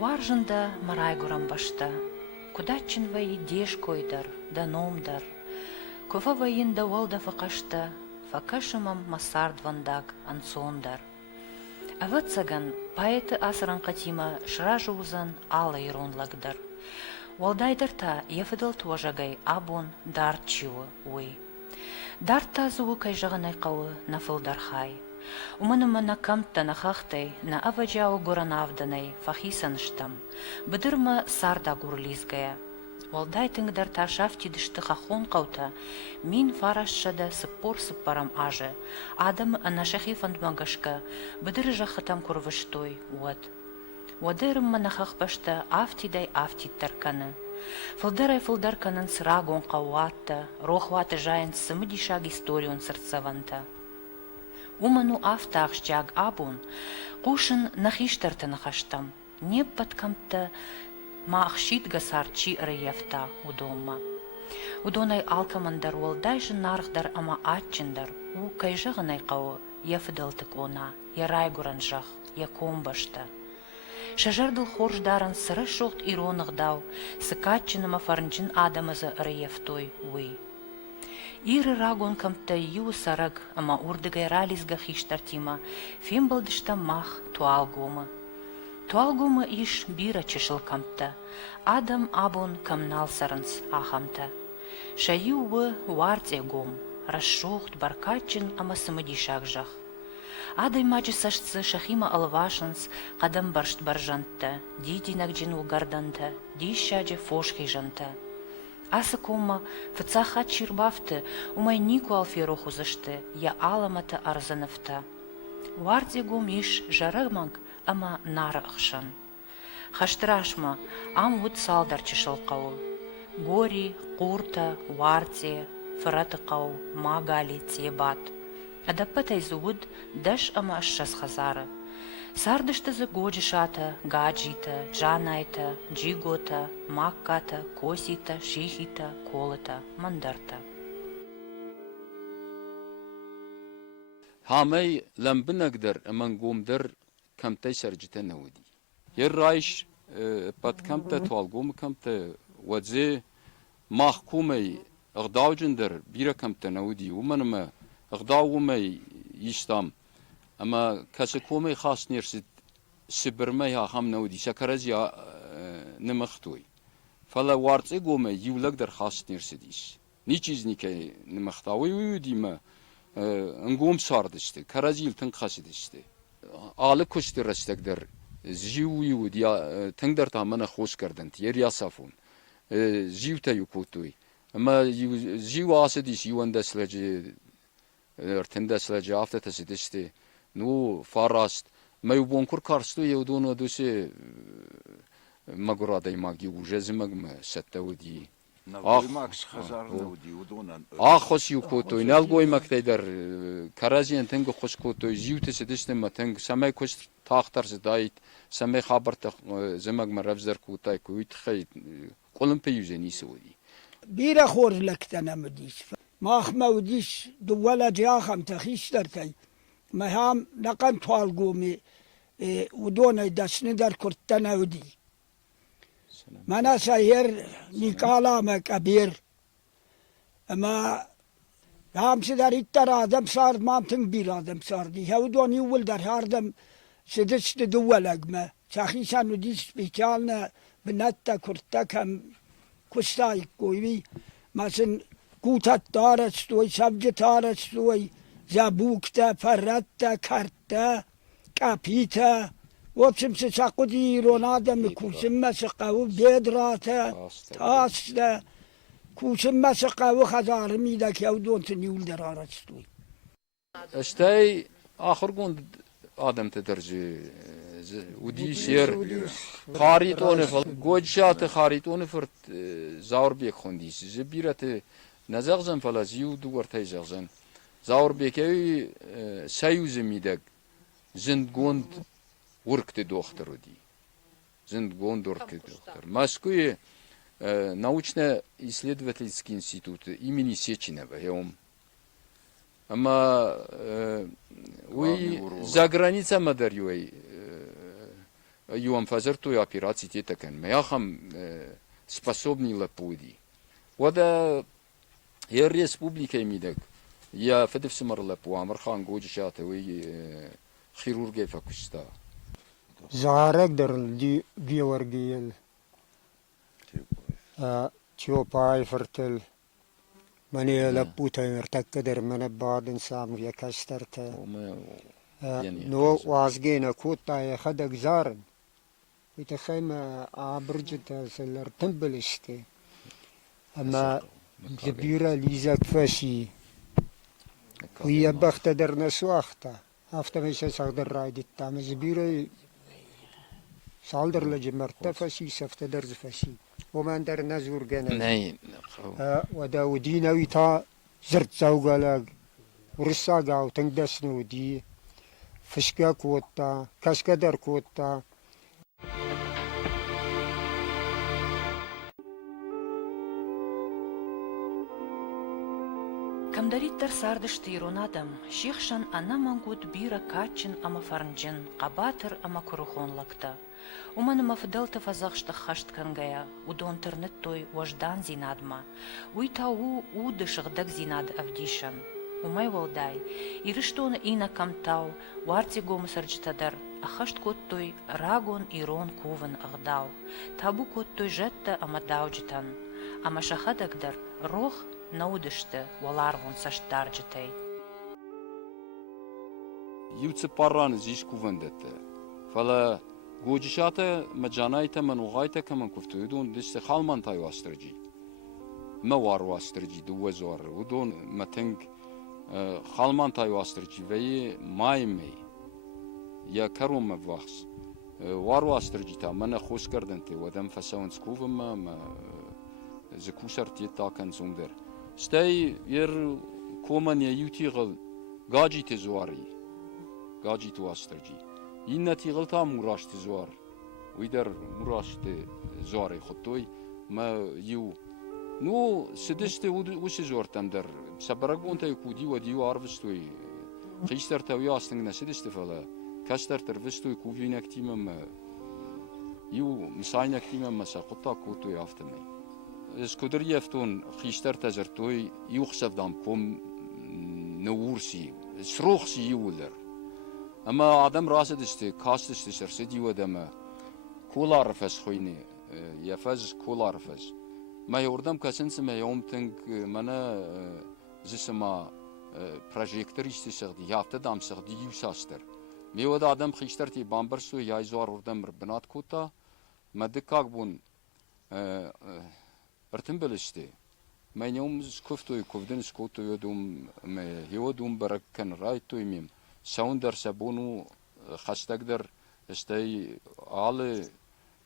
Варжында марайгурам башта. Кудачын вай деш койдар, да номдар. Кова вайын да уалда факашта, факашымам масардвандаг ансондар. Аватсаган поэты асыран катима шражу узан ала иронлагдар. Уалдайдырта ефидал туажагай абон дар чиуы уй. Дарта зуы кайжаганай кауы нафылдархай. Уманымы на камта на хахтай, на аваджау горанавданай фахисаныштам. Быдырмы сарда гурлизгая. Уалдайтыңдар ташафти дышты хахон каута, мин фарашшада сыппор-сыппарам аже. Адам анашахи фандмагашка, быдыры жахатам курвыштой, уат. Уадырыммы на хахпашта афтидай афтиттарканы. Фылдарай-фылдарканын сырагон кауатта, рохваты жайын сымыдишаг историон сырцаванта. Уману афтахшчаг абун, кушын нахиштартаны хаштам, не подкамта маахшит гасарчи рыевта удома. Удонай алкамандар уалдайжы нарыхдар ама атчындар, у кайжығынай кауы, ефидалтык она, ярайгуранжах, якомбашта. Шажардыл хорждарын сыры шоқт иронығдау, сыкатчыныма фарынчын адамызы рыевтой уй. Иры рагон камта ю сараг, ама урдыгай рализга хиштартима, фембалдышта мах туалгомы. Туалгомы иш бира чешыл камта, адам абон камнал сарынс ахамта. Шаю вы варте гом, расшохт баркатчын ама сымыдишак жах. Адай мачы сашцы шахима алвашынс, кадам баршт баржантта, дидинак джину гарданта, дишаджи фошхи жанта. Асы кома фыцаха чирбафты, умай нику алфероху зашты, я аламата арзаныфта. Варте гом иш жарыгманг, ама нары ықшан. Хаштырашма, ам уд салдар чешыл қау. Гори, курта, варте, фыраты қау, магали, тебат. Адапатай зуд, даш ама ашшас хазары. Сардыштызы годжишата, гаджита, джанайта, джигота, макката, косита, шихита, колыта, мандарта. Хамай ламбынагдыр, аман гомдыр, камтай сарджита науди. Ер райш под камта туалгом камта вадзе махкумай агдауджендер бира камта науди. Уманама агдаугумай иштам. Ama kaçakomay khas nersit sibirmay ham naudi şakarazya nemaxtoy. Fala wartse gome yulagdar khas nersidis. Niçiznike nemaxtawi uyudima ngom sardıştı. Karazil tın khasidişti. Alı kuştirastakdar jiwu diya tındar tamana xoş kardın. Yer yasafun. Jivta yukutoy. Ama jiw asidis yuandaslacı ertendaslacı hafta tasidişti. Ну, фараст. Маю бонкур карсту еудоно дусе магурадай маги уже зимагме саттауди. Макс хазарнауди удонан. Ахос юкото налгой мактайдар каразиан тенго хоското живте седеште матенг самай кош тахтарс дайт самай хабарта зимагме равзар кутай куит хай колумпе юзени сууди. بيرا خور لك تنمديش ما خموديش دولا جاخم تخيشترتي مهام نقن توالقومي ودونا يدشني در كرتنا ودي مانا ساير نيكالا مكابير اما هم سدر اتر آدم صار مامتن بير آدم صار دي هودون يول در هاردم سدشت دولق ما شاخيشان وديش بيكالنا بنتا كرتا كم كستايك قوي مثلا قوتت دارستوي سبجة دارستوي زبوكتا فرتا كارتا كابيتا وبسم ساقودي رونادا مكوسم مسقاو بيدراتا تاستا كوسم مسقاو خزار ميدا كيو دون تنيول درارستوي اشتاي آخر قند آدم تدرجي ودي شير خاريطونه فل گوجشات خاريطونه فرت زاور بيك خونديس زبيرت نزغزن فلا زيو دوغر تيزغزن زاور بيكي سايوز ميدك زند گوند وركت доктор ودي زند گوند وركت доктор Москве научно-исследовательский институт имени Сеченова я Ама за граница мадарюй يوم فازرتو يا операции تيتكن ما يخم способны لبودي وده هي الريسبوبليكا ميدك يا فدف سمر لبو عمر خان جوج شاتوي خيرورجي فاكوستا زارك در دي بيورجيل تشو باي فرتل مني لبوتا يرتكدر من بعض انسام في كاسترتا نو وازجينا كوتا يخدك زارن يتخيم عبرجة سلر تنبلشتي اما زبيرة ليزاك فاشي ويا بخت در نسواختا هفته مش ساقدر رايدي تام زبيرة سالدر لجمرتا فاشي سفت در فاشي ومن در نزور جنا ناي ودا ودينا ويتا زرت زوغالاق ورساقا وتنقدس نودي فشكا كوتا كاسكادر كوتا Камдариттер сардышты иронадам, шихшан ана мангут бира качын ама фарнджин, қабатыр ама курухонлакта. Уманы мафыдалты фазақшты хашт кангая, удон тырнет той вождан зинадма, уйтау уды шыгдак зинад авдишан. Умай волдай, ирыштон ина камтау, варти гому сарджитадар, а хашт кот той рагон ирон куван агдау, табу кот той жетта ама дауджитан, ама шахадагдар рох наудышты валарвон саштарджитай. يوتس باران زيش كوفندت فلا جوجشاتا مجانايتا من وغايتا كمان كفتودون دشت خالمان تاي واسترجي ما وار واسترجي دو زور ودون متنج خالمان تاي واسترجي في مايمي يا كروم مفاخس وار واسترجي تا من خوش كردنتي ودم فساون سكوفم ما زكوشر تيتا كان زوندر ستاي ير كومان يا يوتيغل غاجي تزواري غاجي تو واسترجي ينتي غلطا مراشت زوار ويدر مراشت زواري خطوي ما يو نو سدشت وش زور تمدر سبرق بونتا يكودي وديو عرفستوي خيشتر توي استنغنا سدشت فلا كاشتر ترفستوي كوفينك تيمم يو مساينك تيمم مسا قطا كوتوي افتمي سكودر يفتون خيشتر تزرتوي يوخسف دام كوم نورسي سروخسي يولر اما ادم راسدشتي كاستشتي سرسدي ودم كولار فس خويني يفز كولار فس ما يوردم كاسنس ما يوم تنك منا زسما بروجيكتوريستي سردي يافتا دام سردي يوساستر ميود ادم خيشترتي بامبرسو يايزوار وردم ربنات كوتا ما دكاك بون ارتنبلشتي ما يوم سكفتو كوفدن سكوتو يدوم ما يودوم بركن رايتو يميم ساوندر سابونو خاستقدر استي على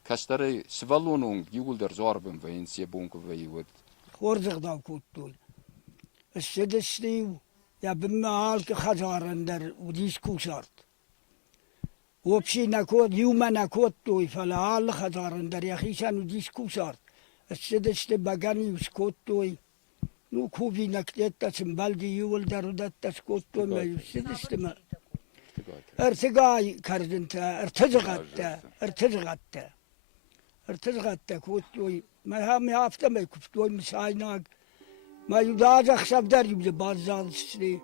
كاستري سفالونون يقولدر زاربن فين سيبونكو فيود خورزق دا كوتول السدستيو يا بما هالك خزارندر وديس كوشارت وبشي ناكوت يوما ناكوت توي فلا هال خزارندر يا خيشان وديس كوشارت السدست باغاني وسكوت توي نو كوفي نكتت سمبالدي يولدر ودت سكوت توي ما السدست ما ارتقاي كردنتا ارتزغت كوتوي ما هم يافتا ما كفتوي مسايناك ما يداز اخشب در يبدي بازال سري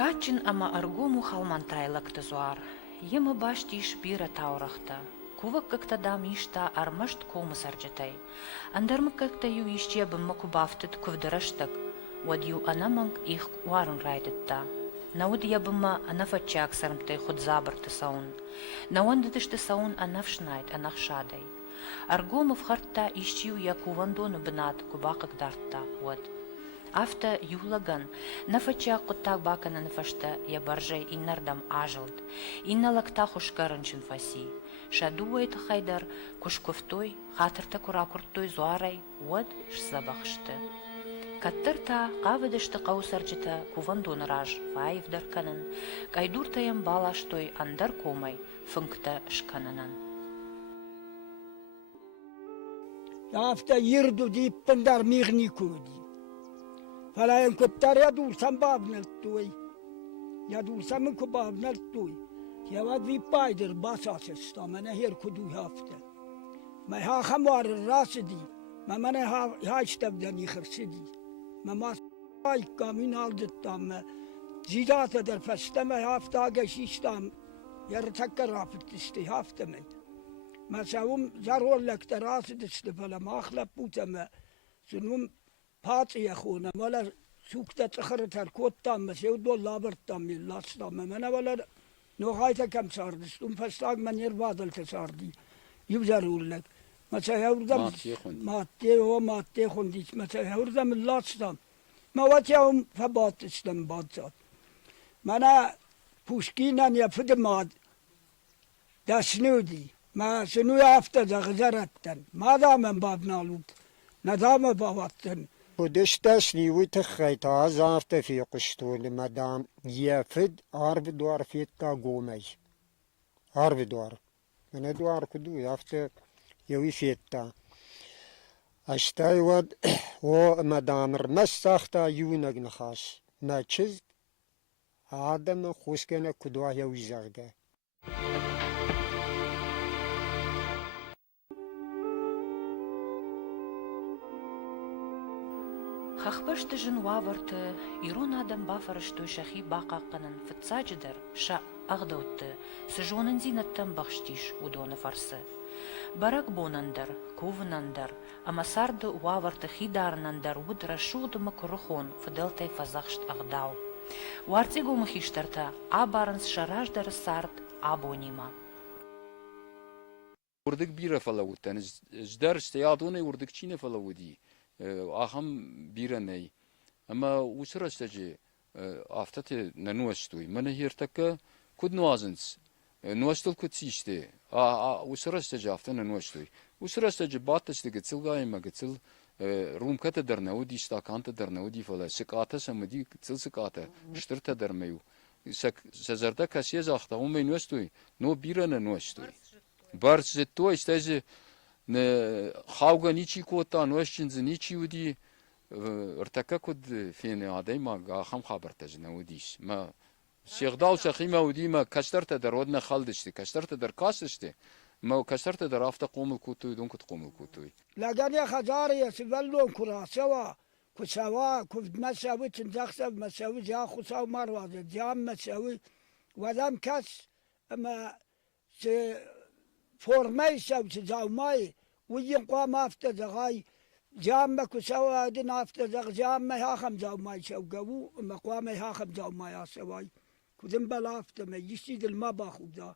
Качин ама аргому халмантайлакты зуар. Ема башти шпира таурахта. Кувак как-то дам ишта армашт кому сарджатай. Андармы как-то ю ишче бымма кубафтыт кувдараштак. Вад ю анаманг их уарн райдытта. Науд я бымма анафачак сармтай худ забарты саун. Науандытышты саун анафшнайт анахшадай. Аргомов хартта ишчию я кувандону бнат кубакак дартта. Вад. Афта юлаган, нафача коттак бакана нафашта я баржай иннардам ажылд, инна лакта хушкарынчын фаси. Шадуайт хайдар, кушковтой, хатырта куракуртой зуарай, уад шсабахшты. Каттырта, кавыдышты каусарчыта, кувандон раж, фаев дарканын, кайдуртаям балаштой андар комай, фынкта шкананан. Афта йырду дип пындар мигни куди. فلا ينكتر يدو سنباب نلتوي یا دوستم که با نلتوی یا وقت وی پایدر باساس استا من هر کدوی هفته ما ها خمار راس دی من ها اشتبدنی خرسدی ما ای کامین aldettam زیدات در فستم هفته آگشیستم یا تکر رافت استی هفته من مثلا زرور لك تراس دست فلا ما خلب بوتم سنوم پاتی خونه ولا سوکت تخر ترکوت تام مسیو دو لابر تام لاس تام من ولا نوعیت کم ساردستم فستاگ من یر بادل تساردی یو زرور لك مثلا هوردم ماتی خوندیش مثلا هوردم لاس تام ما واتیام فبات استم بادزاد من پوشکینن یا فد ماد دسنودی ما سنوی هفته زغزرتن ما دامن باب نالود ندام بابتن ودش تسني وتخيط عزافت في قشتول مدام يفد عرب دوار في قومي عرب دوار من دوار كدو يافت يوي فيتا اشتاي ود و مدام رمساختا يونق نخاش ما چز آدم خوشكنا كدوه يوي زغده خخبشت جن وافرت يرون آدم بافرشتو شخي باقا قنن فتساجدر شا أغدوت سجونن زينتن بخشتيش ودون فرسه برق بونندر كوفنندر أما سارد وافرت خيدارنندر ودر شود مكرخون فدلتي فزخشت أغداو وارتيغو مخيشترتا عبارنس شراج در سارد عبونيما وردك بيرة فلوتن جدار استيادوني وردك چينة فلودي آخم بيرة ناي اما وسر استجي آفتت ننوشتوي من هيرتك كود نوازنس نوشتل كود سيشتي وسر استجي آفتن ننوشتوي وسر استجي باتش دي قتل غايما قتل روم كتا درنو دي شتاكانتا درنو دي فلا سكاتا سمدي قتل سكاتا شترتا درميو سزردا كسيز آختا هم نوشتوي نو بيرة ننوشتوي بارس زتو استجي خاوغا نيچي كوتا نوشچنز نيچي ودي ارتكا كود فين عادي ما خم خبرت جنوديش ما شيخداو شخيمه ودي ما كشترت در ودنا خالدشتي كشترت در كاسشتي ما كشترت در افتا قوم الكوتوي دون كنت قوم الكوتوي لقد يا خزار يا سبلون كراسوا كسوا كفد مساوي تنزخسب مساوي جا خصاو مروازه جام مساوي ودم كس اما فورمي سو تزاو ماي وين قام افتد غاي جام كسوا دين افتد جام ها خمزاو ماي سو قبو اما قام ها خمزاو ماي سواي كذن بلا افتد ما يشيد الما باخو ذا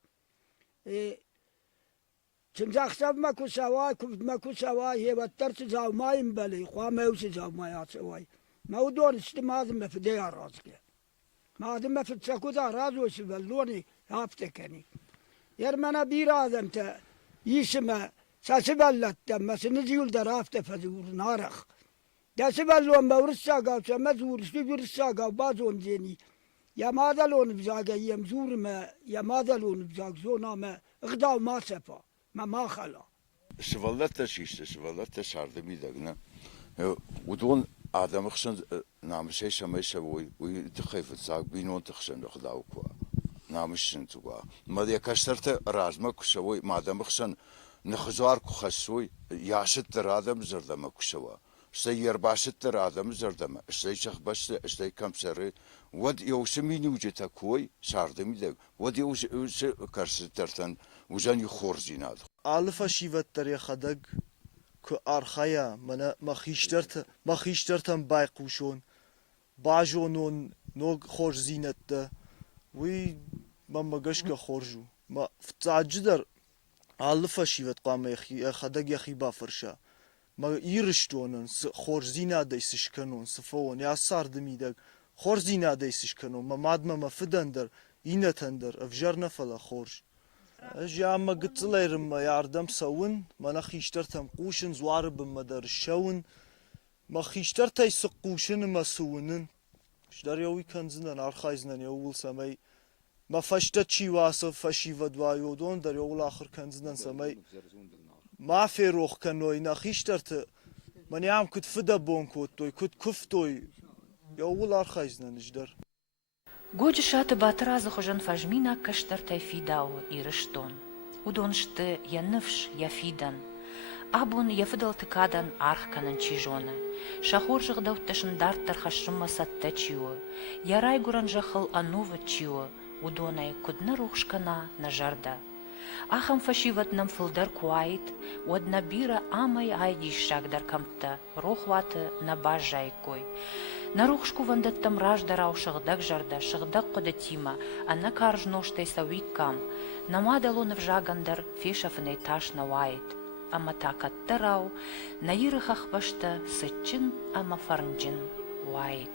تنزخسب ما كسوا كفد ما كسوا هي وترت زاو ماي مبلي قام يوسي زاو ماي سواي ما دور استماذ في دي رازك ما دم في تسكوت رازو سبلوني افتكني يرمنا بيرادم تا يسمى ساسبلت ما سنزيول درافته فزور نارخ دا سبلون بورسا قاو سمزور سبورسا قاو بازون زيني يا ماذا لون بزاقا يمزور ما يا ماذا لون بزاق زونا ما اغداو ما سفا ما خلا شفلت شيشت شفلت شاردمي دغنا ودون آدم خشن نامشي شمي شوي ويتخيف تساق بينون تخشن خداو كوا نامشن توا ما دي كشترت رازما كشوي ما دام خشن نخزار كخشوي ياشت آدم زردما كشوا سير باشت آدم زردما سي شخ بس سي كم سر ود يوسميني وجتا كوي شاردمي دغ ود يوس كرسترتن وجن يخورزيناد ألف شيفت تري خدق كأرخيا من ما خيشترتم بايقوشون باجونون نوغ خورج زينت وي ما قشك خورجو ما فتعجدر ألف شيفت قام يخي خدق يخي بافرشا ما يرشتونن خورج زينا ديسشكنون صفون يا صار دميدك خورج زينا ديسشكنون ما مادما ما فدندر ينتندر افجرنا فلا خورج جا ما قلت ليرم ياردم سون ما نخيشترتم قوشن زوار بمدر الشون ما خيشترتي سقوشن ما سونن شدار يوي كنزنن ارخايزنن يوول سمي ما فشتت شي واسف فشي ودوايودون در يوول اخر كنزنن سمي ما في روخ كنوي نخيشترت من يام كنت فدا بون كوتوي كنت كفتوي يوول ارخايزنن جدر Годжи шаты батразы хожан фажмина каштар тайфидау ирыштон. Удоншты яныфш яфидан. Абун яфидал тыкадан архканан чижоны. Шахор жығдау тышындарттар хашымма сатта чиуы. Ярай гуран жахыл анувы чиуы. Удонай кудны рухшкана на жарда. Ахам фашиват нам фылдар куайт, одна бира амай айдиш шагдар камта, рохваты на бажайкой. На рухшку вандаттам раждарау шығдаг жарда, шығдаг қодатима, ана каржноштай сауиккам, намадалонов жагандар фешафынай таш на уайт. Ама такаттарау, на ирыхах башта сычын ама фарнджин уайт.